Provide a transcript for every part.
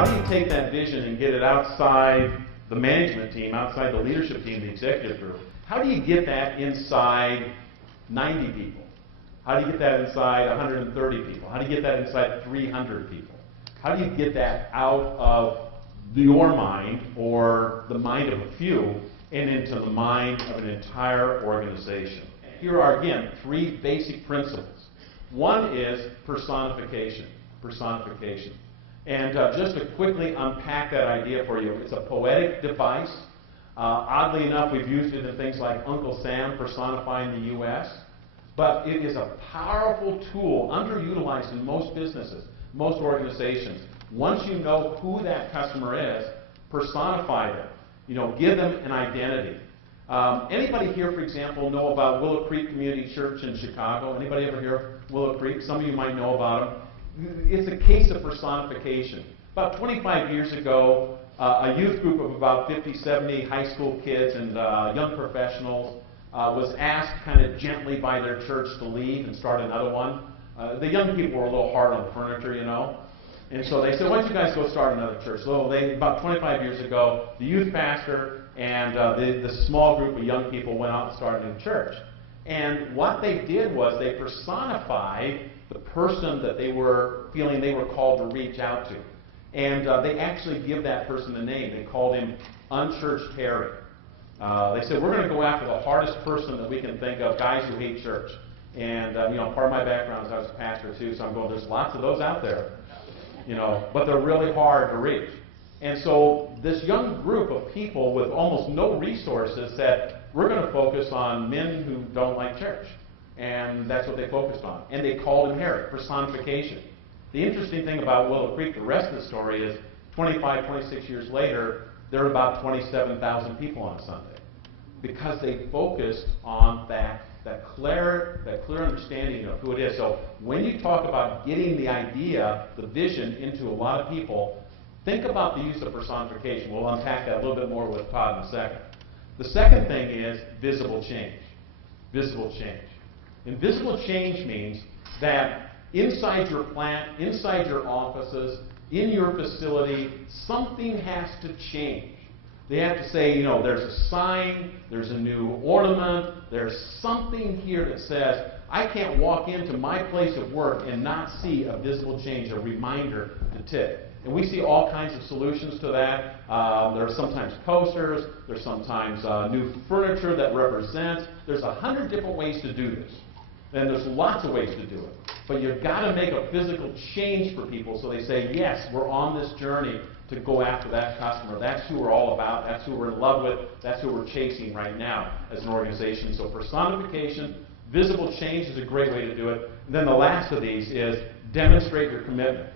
how do you take that vision and get it outside the management team, outside the leadership team, the executive group? How do you get that inside 90 people? How do you get that inside 130 people? How do you get that inside 300 people? How do you get that out of your mind or the mind of a few and into the mind of an entire organization? Here are, again, three basic principles. One is personification. Personification. And just to quickly unpack that idea for you, it's a poetic device. Oddly enough, we've used it in things like Uncle Sam personifying the U.S., but it is a powerful tool, underutilized in most businesses, most organizations. Once you know who that customer is, personify them. Give them an identity. Anybody here, for example, know about Willow Creek Community Church in Chicago? Anybody ever hear of Willow Creek? Some of you might know about them. It's a case of personification. About 25 years ago, a youth group of about 50, 70 high school kids and young professionals was asked kind of gently by their church to leave and start another one. The young people were a little hard on the furniture, And so they said, why don't you guys go start another church? So about 25 years ago, the youth pastor and the small group of young people went out and started a new church. And what they did was they personified the person that they were feeling they were called to reach out to. And they actually give that person a name. They called him Unchurched Harry. They said, we're going to go after the hardest person that we can think of, guys who hate church. And, part of my background is I was a pastor too, so I'm going, there's lots of those out there. But they're really hard to reach. And so this young group of people with almost no resources said, we're going to focus on men who don't like church. And that's what they focused on. And they called him Harry, personification. The interesting thing about Willow Creek, the rest of the story is 25, 26 years later, there are about 27,000 people on a Sunday. Because they focused on that clear understanding of who it is. So when you talk about getting the idea, the vision into a lot of people, think about the use of personification. We'll unpack that a little bit more with Todd in a second. The second thing is visible change. Visible change. And visible change means that inside your plant, inside your offices, in your facility, something has to change. They have to say, there's a sign, there's a new ornament, there's something here that says, I can't walk into my place of work and not see a visible change, a reminder to tick. And we see all kinds of solutions to that. There are sometimes posters, there's sometimes new furniture that represents. There's 100 different ways to do this. And there's lots of ways to do it. But you've got to make a physical change for people so they say, yes, we're on this journey to go after that customer. That's who we're all about. That's who we're in love with. That's who we're chasing right now as an organization. So personification, visible change is a great way to do it. And then the last of these is demonstrate your commitment.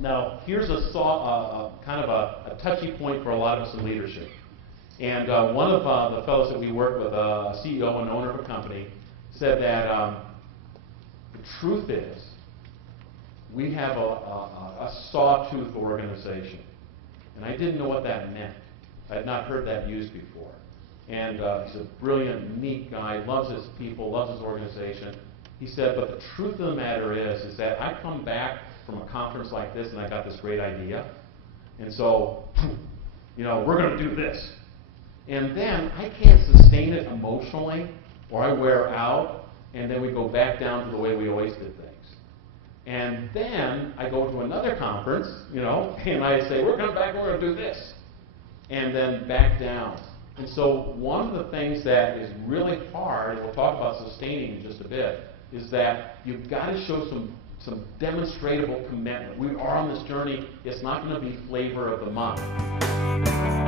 Now, here's a kind of a touchy point for a lot of us in leadership. And one of the fellows that we work with, a CEO and owner of a company, said that the truth is we have a sawtooth organization. And I didn't know what that meant. I had not heard that used before. And he's a brilliant, neat guy, loves his people, loves his organization. He said, but the truth of the matter is that I come back from a conference like this and I got this great idea. And so, we're going to do this. And then I can't sustain it emotionally, or I wear out, and then we go back down to the way we always did things. And then I go to another conference, and I say, we're going to do this. And then back down. And so one of the things that is really hard, and we'll talk about sustaining in just a bit, is that you've got to show some demonstrable commitment. We are on this journey. It's not going to be flavor of the month.